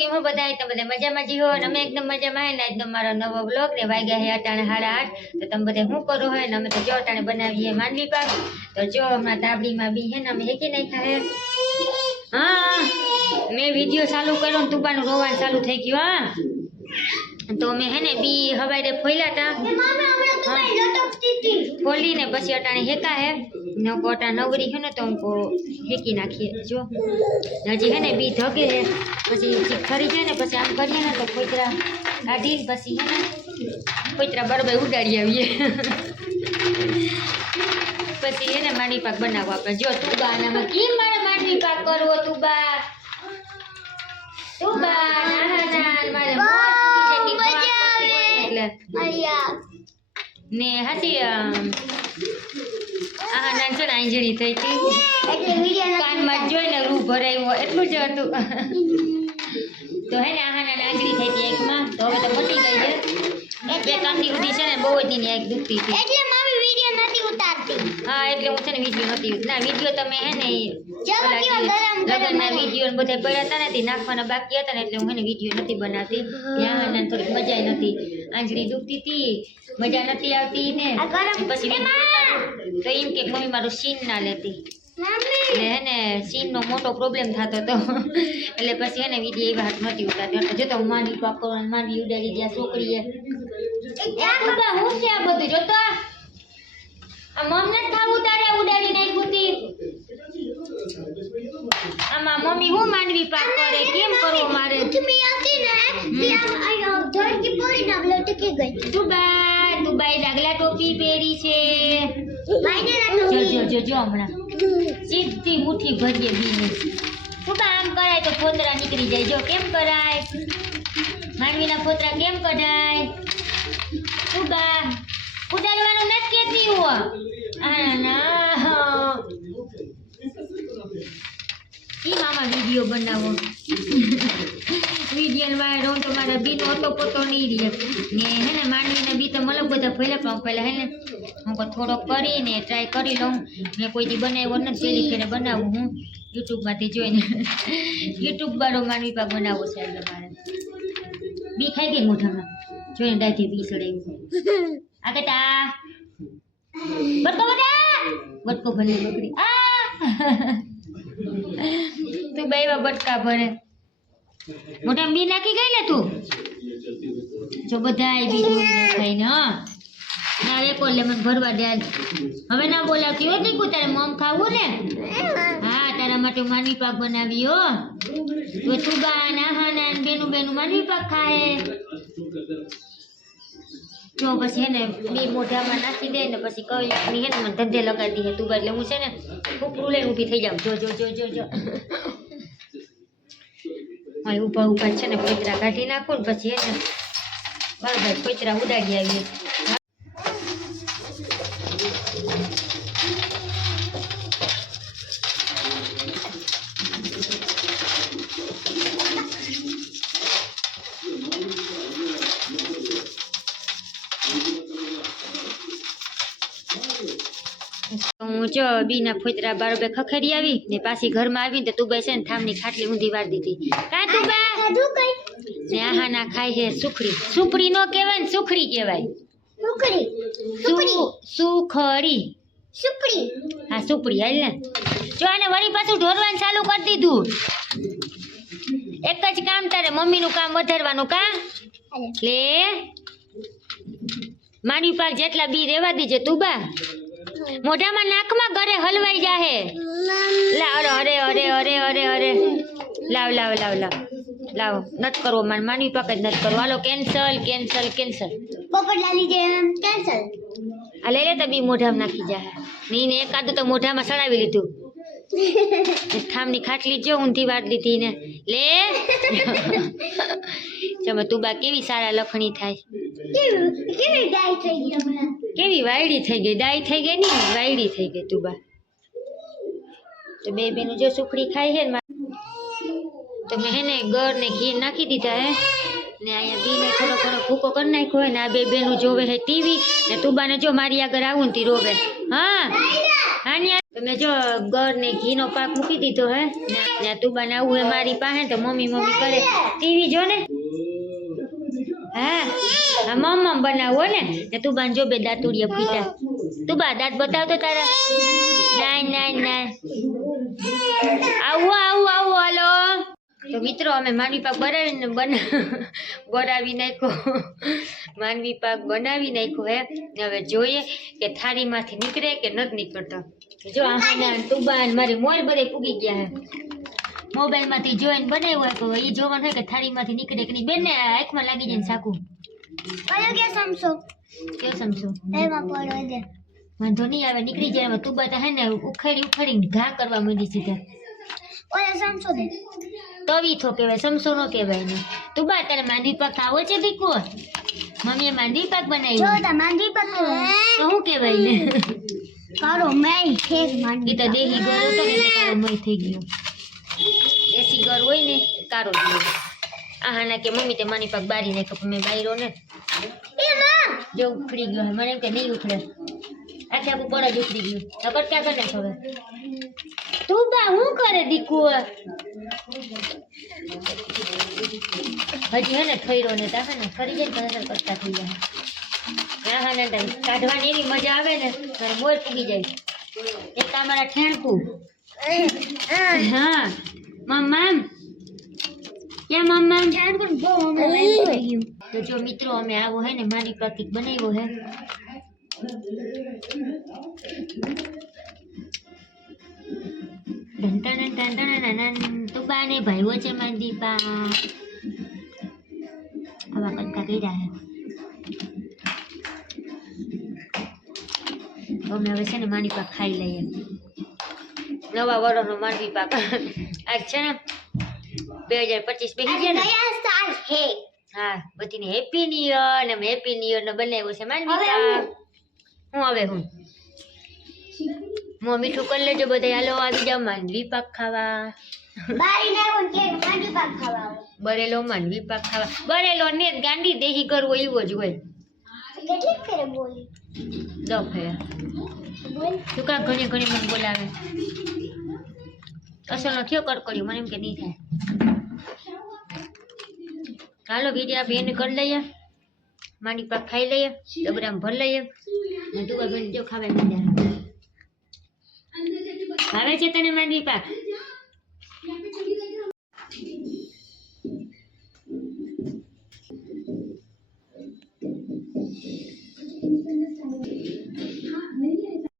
કેમ બધા તમે બધા મજામાં જીવો અને અમે એકદમ મજામાં હે ને? એકદમ મારો નવો બ્લોગ ને વાગ્યા હે અટાણે હાડા આઠ. તો તમે બધા શું કરો હે ને? અમે તો જો અટાણે બનાવીએ માંડવી પાક. તો જો હમણાં તાબડીમાં બી હે ને અમે હેકી નાખ્યા હે. હા, મેં વીડિયો ચાલુ કર્યો ને તુબાનું રોવાનું ચાલુ થઈ ગયું, હા. તો અમે હે ને બી હવારે ફોલ્યા તા. ફોલીને પછી અટાણે હેકા હે. નકો અટા નવરી હે ને તો અમકો હેકી નાખીએ. જો. હજી હે ને બી ધગે હે. પછી ચીક ખરી જાય ને પછી આમ કરીએ ને તો કોઈતરા કાઢીને પછી હે ને કોઈતરા બરોબર ઉડાડી આવીએ. પછી હે ને માંડવી પાક બનાવવો આપણે. જો તુબા આનામાં કેમ મારે માંડવી પાક કરવો તુબા? તુબા ના ના મારે મોજ પડી જાય ટીક પાક કરતી હોય ને ને હાથી આ નાનસો ને આંજળી થઈ હતી. કાનમાં જોઈને રૂ ભરાયું એટલું જ હતું. તો હે ને આહાના નાંગળી થઈ હતી એકમાં તો હવે તો મટી ગઈ છે. બે કામની ઉધી છે ને બહુ જ એક દુખતી હતી. હા એટલે હું છે ને વીડિયો નથી ના વીડિયો તમે હે ને લગ્નના વીડિયો બધા પડ્યા હતા ને તે નાખવાના બાકી હતા ને એટલે હું હે ને વીડિયો નથી બનાવતી. ત્યાં ને થોડીક મજા નથી. આંજળી દુખતી હતી મજા નથી આવતી ને. પછી તો એમ કે મમ્મી મારું સીન ના લેતી. એટલે હે ને સીનનો મોટો પ્રોબ્લેમ થતો હતો. એટલે પછી હે ને વીડિયો એવા હાથ નથી ઉતારતી. એટલે જો તો હું માંડવી પાક કરવાનું માંડવી ઉડાડી ગયા છોકરીએ. હું છે આ બધું? જોતો આ મમને થાવું તારે ઉડાડી નાખ્યું તી. આમાં મમ્મી હું માનવી પાક કરે? કેમ કરવો મારે? તમે આવતી ને ત્યાં આ ધરકી પડી ને આપણે ટકી ગઈ. તું દુબાઈ ડાગલા ટોપી પહેરી છે. ભાઈને જો જો જો જો હમણાં. સીધી મુઠ્ઠી ભરીએ બીની. તું આમ કરાય તો ફોતરા નીકળી જાય. જો કેમ કરાય? માનવીના ફોતરા કેમ કઢાય? તું બા ઉડાડવાનું નથી કેતી હું. ઈ મામા વીડિયો બનાવો. વીડિયો વાળો હું તમારા બીનો હતો પોતો નહીં રહે. ને હે ને માંડવીને બી તો મલક બધા ફેલા પણ પહેલાં હે ને હું કહું થોડો કરીને ટ્રાય કરી લઉં. મેં કોઈ દી બનાવ્યો નથી પેલી ફેરે બનાવું હું. યુટ્યુબમાંથી જોઈને. યુટ્યુબ વાળો માંડવી પાક બનાવવો છે તમારે. બી ખાઈ ગઈ મોઢામાં. જોઈને દાદી બી સડાયું આ કેટા તા બટકો બધા. બટકો ભલે બકડી આ. તું બાઈવા બટકા ભરે મોટા બી નાખી ગઈ ને તું? જો બધાય બી ખાઈ ખાઈને, હા. એક મને ભરવા દે હવે ના બોલાવતી હોય તીકું તારે મમ ખાવું ને? હા, તારા માટે માનવી પાક બનાવી, હો. તું બા ના હા ના બેનું બેનું માનવી પાક ખાય. જો પછી એને બી મોઢામાં નાખી દે ને પછી કઈ હે ને મને ધંધે લગાડી હે તું એટલે હું છે ને ઉપરું લઈને ઊભી થઈ જાઉં. જો જો જો જો જો. અહીં ઊભા ઊભા છે ને પોતરા કાઢી નાખું ને પછી એને બરાબર પોતરા ઉડાડી આવીએ. હું જો બીના ફોતરા બારોબે ખખેરી આવી ને પાછી ઘરમાં આવી તો તું છે ને થામની ખાટલી ઊંધી વાર દીધી. કા તું બા ને આહા ના ખાય છે સુખડી. સુખડી નો કહેવાય ને સુખડી કહેવાય. સુખડી. સુખડી. સુકડી હા સુપડી હાલ ને. જો આને વળી પાછું ઢોરવાનું ચાલુ કરી દીધું. એક જ કામ તારે મમ્મીનું કામ વધારવાનું કા? લે. માનવી પાક જેટલા બી રેવા દીજે તું બા. મોઢામાં નાકમાં ગરે હલવાઈ જાહે. લા અરે અરે અરે અરે અરે લાવ લાવ લાવ લાવ. લાવ નત કરવો મને માની પાક જ નત કરવો. હાલો કેન્સલ કેન્સલ કેન્સલ પોપટલાલ લીધે કેન્સલ આ લઈ લે તો બી મોઢામાં નાખી જાહે ની ને એકાદું તો મોઢામાં સડાવી લીધું. ઠામની ખાટલી જો ઊંધી વાર દીધી ને લે. ચમે તું બા કેવી સારા લખણી થાય. કેવી કેવી ડાય થઈ ગઈ હમણાં? કેવી વાયડી થઈ ગઈ? ડાય થઈ ગઈ ની? વાયડી થઈ ગઈ તું બા. તો બે બેનું જો સુખડી ખાઈ છે ને તો મેં હે ને ગળ ને ઘી નાખી દીધા હે. ને અહીંયા બીને થોડો થોડો ભૂકો કરી નાખ્યો હોય ને આ બે બેનું જોવે છે ટીવી. ને તુબાને જો મારી આગળ આવું ને તી રોવે. હા? હાન્યા તમે જો ગળ ને ઘીનો પાક મૂકી દીધો હે. ને ને તુબાને આવું હે મારી પાસે તો મમ્મી મમ્મી કરે. ટીવી જો ને. હા. મમ્મ બનાવો ને ને તું જો બે દાંતુડિયા તું તુબા દાંત બતાવતો તારા. નાઈ નાઈ નાઈ આવો આવો આવો, હાલો. તો મિત્રો, અમે માનવી પાક બનાવીને બના, બનાવી નાખ્યો. માનવી પાક બનાવી નાખ્યો હે. હવે જોઈએ કે થાળીમાંથી નીકળે કે નથી નીકળતો. જો આહાના તુબા ને મારી મોર બધે પૂગી ગયા હે. મોબાઈલમાંથી જોઈને બનાવ્યું હોય તો એ જોવાનું હોય કે થાળીમાંથી નીકળે કે બેનને આંખમાં લાગી જાય સાકું કયો કે સમસો કયો સમસો એમાં પડો દે વાંધો નહીં આવે નીકળી જાય. તું બધા હે ને ઉખાડી ઉખાડીને ઘા કરવા માંડી સીધા ઓલે સમસો દે. તવીથો કહેવાય સમસો નો કહેવાય ને તું બા તારે માંડવી પાક ખાવો છે દીકુ મમ્મીએ માંડવી પાક જો બનાવ્યો તા માંડી પાક તો શું કહેવાય ને કારો મેં ઠેક એ માંડી તો દેહી ગયો તો મય થઈ ગયો. દેશી ગર હોય ને કારો જ હોય આ હાના કે મમ્મી તે માની પાક બારી નાખ્યો પણ મેં બાયરો ને એ માં જો ઉખડી ગયો હે મને એમ કે નહીં ઉખડે. આખે આખું પર જ ઉખડી ગયું. નકર ક્યાં કરે હવે? તું બા શું કરે દીકુ હજી હે ને થઈરો ને તા હે ને ફરી જાય ને તરત કરતા થઈ જાય. હા હા ને કાઢવાની એવી મજા આવે ને ત્યારે મોર પૂગી જાય. એક તમારા ઠેણકું. હા. મમ્મા ક્યાં મમ્મા જાણ કોણ બહુ હમણાં લાઈટ થઈ ગયું તો જો મિત્રો અમે આવો હે ને મારી પ્રતિક બનાવ્યો હે ધંટાણ ધંટાણ નાના બાને ભાઈઓ છે મારી દીપા આવા કટકા કર્યા હે અમે હવે છે ને માની પાક ખાઈ લઈએ નવા વરોનો માનવી પાક આજ છે ને બે હજાર પચીસ બેસી ગયા ને? સાલ હે? હા બધીને હેપી ન્યુ યર ને હેપી ન્યુ યર ને બનાવ્યું છે હું? હવે હું? હું મીઠું કરી લેજો બધા હાલો આવી જાવ માનવી પાક ખાવા બરેલો માનવી પાક ખાવા. બરેલો ને ગાંડી દેહી કરવો એવો જ હોય. કેટલી ફેરે બોલી? દો ફેર. બોલ. તું કા ઘણી ઘણી મને બોલાવે. અસલનો થયો કડકડ્યો મને એમ કે નહીં થાય. હાલો વીડિયો બેન કરી લઈએ. માની પાક ખાઈ લઈએ ડબરામ ભર લઈએ. ખાવા માંડ્યા ભાવે છે તને માંડવી પાક?